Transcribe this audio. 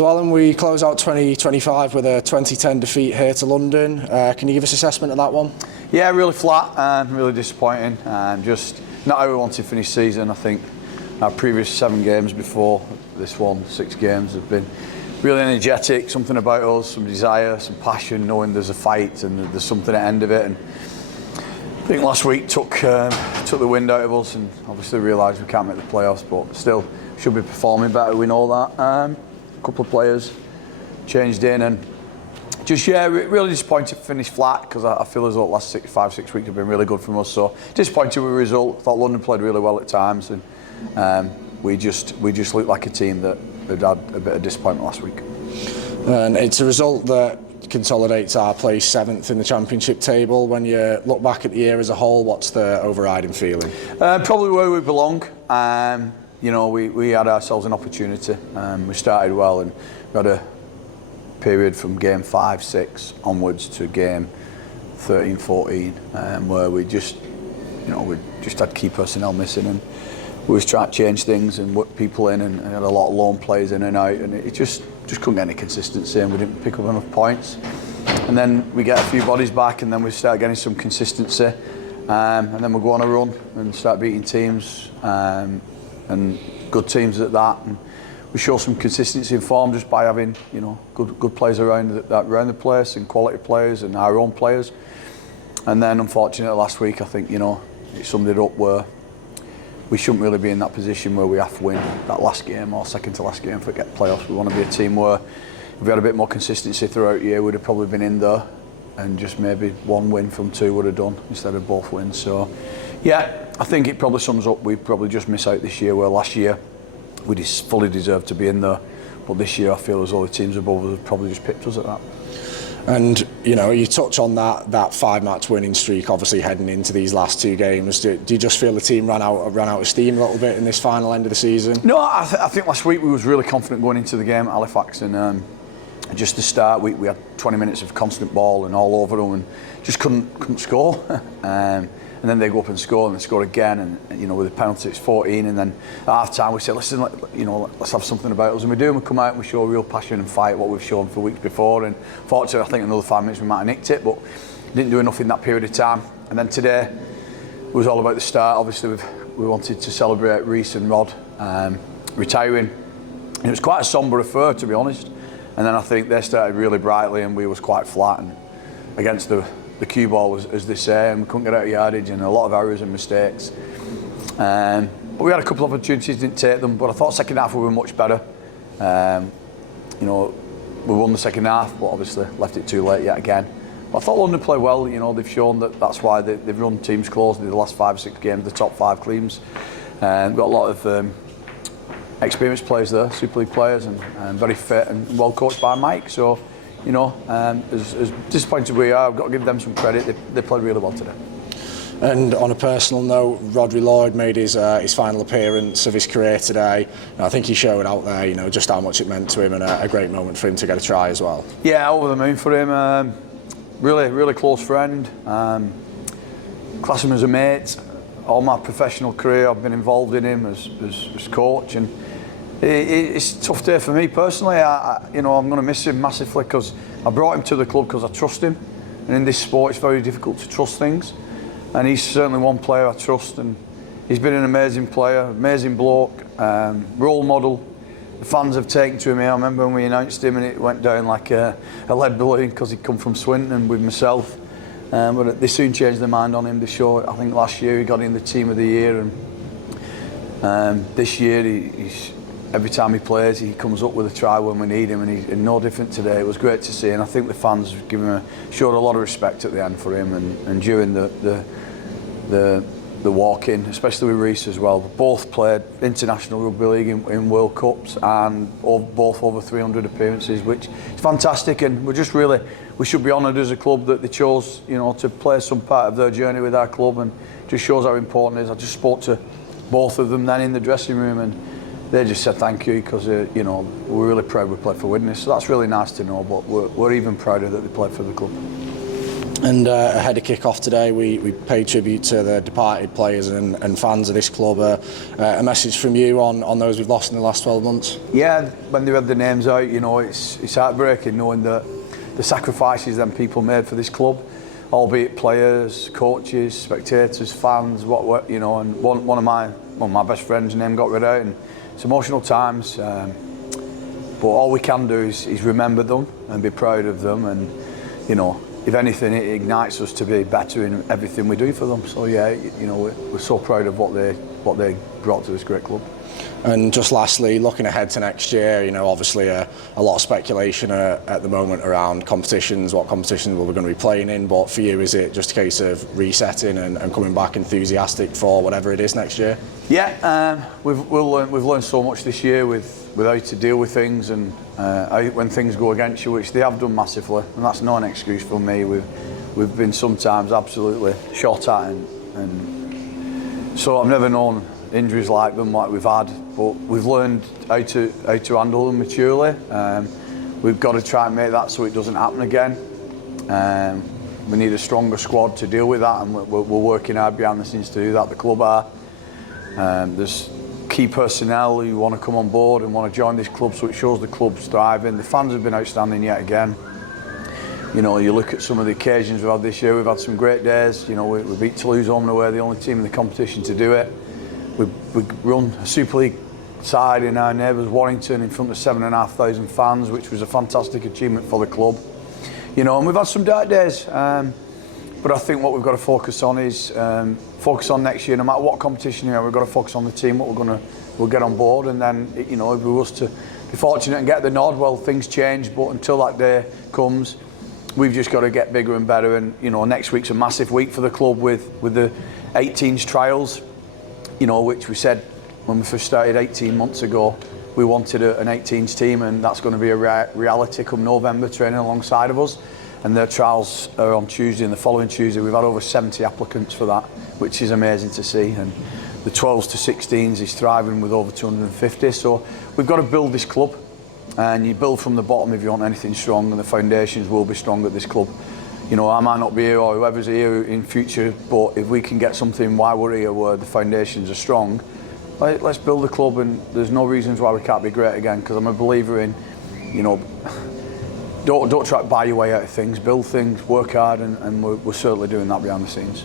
So Alan, we close out 2025 with a 20-10 defeat here to London. Can you give us an assessment of that one? Yeah, really flat, really disappointing. Just not how we wanted to finish season. I think our previous 7 games before this one, 6 games, have been really energetic. Something about us, some desire, some passion, knowing there's a fight and there's something at the end of it. And I think last week took the wind out of us, and obviously realised we can't make the playoffs, but still should be performing better. We know that. A couple of players changed in, and just really disappointed to finish flat, because I feel as though the last 5-6 weeks have been really good from us. So disappointed with the result. Thought London played really well at times, and we just looked like a team that had a bit of disappointment last week. And it's a result that consolidates our place 7th in the Championship table. When you look back at the year as a whole, what's the overriding feeling? Probably where we belong. We had ourselves an opportunity. We started well, and we had a period from game 5-6 onwards to game 13-14, where we just had key personnel missing, and we was trying to change things and work people in, and had a lot of lone players in and out, and it just couldn't get any consistency, and we didn't pick up enough points. And then we get a few bodies back, and then we start getting some consistency, and then we'll go on a run and start beating teams, and good teams at that. And we show some consistency in form just by having good players around the place, and quality players, and our own players. And then unfortunately last week, I think it summed it up where we shouldn't really be in that position where we have to win that last game or second to last game for get playoffs. We want to be a team where if we had a bit more consistency throughout the year, we'd have probably been in there, and just maybe 1 win from 2 would have done instead of both wins. So yeah, I think it probably sums up. We probably just miss out this year, where last year we fully deserved to be in there, but this year I feel as though the teams above us have probably just pipped us at that. And you touch on that 5-match winning streak, obviously heading into these last 2 games. Do you just feel the team ran out of steam a little bit in this final end of the season? No, I think last week we was really confident going into the game at Halifax, and just to start, we had 20 minutes of constant ball and all over them, and just couldn't score. And then they go up and score, and they score again, and with the penalty it's 14, and then at half time we said, listen, let's have something about us, and we do, and we come out and we show real passion and fight, what we've shown for weeks before. And fortunately, I think another 5 minutes we might have nicked it, but didn't do enough in that period of time. And then today it was all about the start. Obviously we wanted to celebrate Reece and Rod retiring, and it was quite a sombre affair, to be honest. And then I think they started really brightly, and we was quite flat, and against the cue ball, as they say, and we couldn't get out of yardage, and a lot of errors and mistakes. But we had a couple of opportunities, didn't take them. But I thought second half we were much better. We won the second half, but obviously left it too late yet again. But I thought London played well. They've shown that's why they've run teams close in the last 5 or 6 games, the top 5 teams. Got a lot of experienced players there, Super League players, and very fit and well coached by Mike. So, as disappointed we are, I've got to give them some credit. They played really well today. And on a personal note, Rodri Lloyd made his final appearance of his career today. And I think he showed out there, just how much it meant to him, and a great moment for him to get a try as well. Yeah, over the moon for him. Really close friend. Class him as a mate. All my professional career, I've been involved in him as coach, and it's a tough day for me personally. I'm going to miss him massively, because I brought him to the club because I trust him, and in this sport it's very difficult to trust things, and he's certainly one player I trust, and he's been an amazing player, amazing bloke, role model. The fans have taken to him. I remember when we announced him and it went down like a lead balloon, because he'd come from Swinton with myself, but they soon changed their mind on him. They showed, I think last year he got in the team of the year, and this year he's every time he plays, he comes up with a try when we need him, and he's no different today. It was great to see, and I think the fans showed a lot of respect at the end for him, and during the walk-in, especially with Reece as well. Both played international rugby league in World Cups, and both over 300 appearances, which is fantastic. And we should be honoured as a club that they chose, to play some part of their journey with our club, and just shows how important it is. I just spoke to both of them then in the dressing room, and they just said thank you, because we're really proud we played for Widnes. So that's really nice to know, but we're even prouder that they played for the club. And ahead of kick-off today, we paid tribute to the departed players and fans of this club. A message from you on those we've lost in the last 12 months? Yeah, when they read the names out, you know, it's heartbreaking knowing that the sacrifices them people made for this club, albeit players, coaches, spectators, fans, you know, and one of my best friends' name got read out, and it's emotional times. But all we can do is remember them and be proud of them, and you know, if anything, it ignites us to be better in everything we do for them. So yeah, you know, we're so proud of what they brought to this great club. And just lastly, looking ahead to next year, you know, obviously a lot of speculation at the moment around competitions, what competitions we're going to be playing in. But for you, is it just a case of resetting and coming back enthusiastic for whatever it is next year? Yeah, we've learned so much this year with how to deal with things and when things go against you, which they have done massively, and that's not an excuse for me. We've been sometimes absolutely shot at, and so I've never known injuries like them like we've had, but we've learned how to handle them maturely. We've got to try and make that so it doesn't happen again. We need a stronger squad to deal with that, and we're working hard behind the scenes to do that. The club are. There's key personnel who want to come on board and want to join this club, so it shows the club's thriving. The fans have been outstanding yet again. You know, you look at some of the occasions we've had this year, we've had some great days. You know, we beat Toulouse home and away, the only team in the competition to do it. We run a Super League side in our neighbours Warrington in front of 7,500 fans, which was a fantastic achievement for the club. You know, and we've had some dark days. But I think what we've got to focus on is focus on next year. No matter what competition you know, we've got to focus on the team. We'll get on board, and then you know, if we was to be fortunate and get the nod, well, things change. But until that day comes, we've just got to get bigger and better. And you know, next week's a massive week for the club with the 18s trials. You know, which we said when we first started 18 months ago, we wanted an 18s team, and that's going to be a reality come November, training alongside of us. And their trials are on Tuesday, and the following Tuesday we've had over 70 applicants for that, which is amazing to see. And the 12s to 16s is thriving with over 250. So we've got to build this club, and you build from the bottom if you want anything strong, and the foundations will be strong at this club. You know, I might not be here, or whoever's here in future, but if we can get something while we're here where the foundations are strong, let's build the club, and there's no reasons why we can't be great again, because I'm a believer in, you know, don't try to buy your way out of things, build things, work hard, and we're certainly doing that behind the scenes.